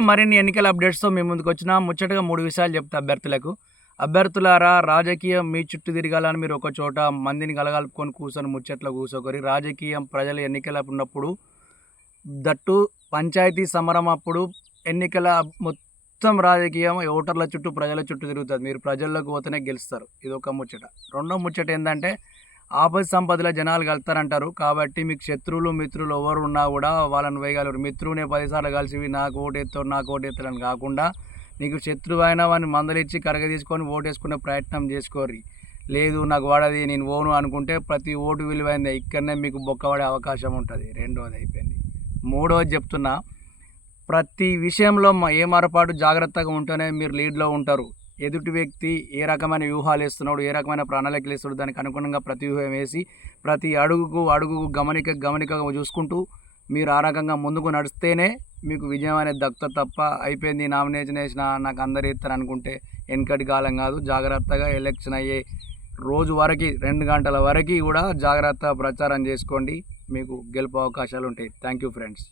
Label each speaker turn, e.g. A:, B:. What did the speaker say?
A: మరిన్ని ఎన్నికల అప్డేట్స్తో మేము ముందుకు వచ్చిన ముచ్చటగా మూడు విషయాలు చెప్తా అభ్యర్థులకు. అభ్యర్థులారా రాజకీయం మీ చుట్టూ తిరగాలని మీరు ఒక చోట మందిని కలగలుపుకొని కూర్చొని ముచ్చట్లో కూర్చోకరి రాజకీయం ప్రజల ఎన్నికల ఉన్నప్పుడు దట్టు పంచాయతీ సమరం అప్పుడు ఎన్నికల మొత్తం రాజకీయం ఓటర్ల చుట్టూ ప్రజల చుట్టూ తిరుగుతుంది. మీరు ప్రజల్లోకి పోతేనే గెలుస్తారు. ఇది ఒక ముచ్చట. రెండో ముచ్చట ఏంటంటే ఆపద సంపదల జనాలు కలుతారంటారు. కాబట్టి మీకు శత్రువులు మిత్రులు ఎవరు ఉన్నా కూడా వాళ్ళని వేయగలరు. మిత్రువునే పదిసార్లు కలిసి నాకు ఓటేస్తారు నాకు ఓటు కాకుండా నీకు శత్రువు అయినా వాడిని మందలిచ్చి కరగ తీసుకొని ఓటేసుకునే ప్రయత్నం చేసుకోరి లేదు నాకు వాడది నేను ఓను అనుకుంటే ప్రతి ఓటు విలువైంది ఇక్కడనే మీకు బొక్కబడే అవకాశం ఉంటుంది. రెండోది అయిపోయింది. మూడోది చెప్తున్నా ప్రతి విషయంలో మా ఏ మరపాటు జాగ్రత్తగా ఉంటేనే మీరు లీడ్లో ఉంటారు. ఎదుటి వ్యక్తి ఏ రకమైన వ్యూహాలు వేస్తున్నాడు ఏ రకమైన ప్రణాళికలు వేస్తున్నాడు దానికి అనుగుణంగా ప్రతి వ్యూహం వేసి ప్రతి అడుగుకు అడుగుకు గమనిక గమనికగా చూసుకుంటూ మీరు ఆ రకంగా ముందుకు నడిస్తేనే మీకు విజయం అనేది దక్కుత తప్ప అయిపోయింది. నామినేషన్ వేసిన నాకు అందరు ఇస్తారు అనుకుంటే వెనకటి కాలం కాదు. జాగ్రత్తగా ఎలక్షన్ అయ్యే రోజు వరకు రెండు గంటల వరకు కూడా జాగ్రత్త ప్రచారం చేసుకోండి. మీకు గెలుపు అవకాశాలు ఉంటాయి. Thank you friends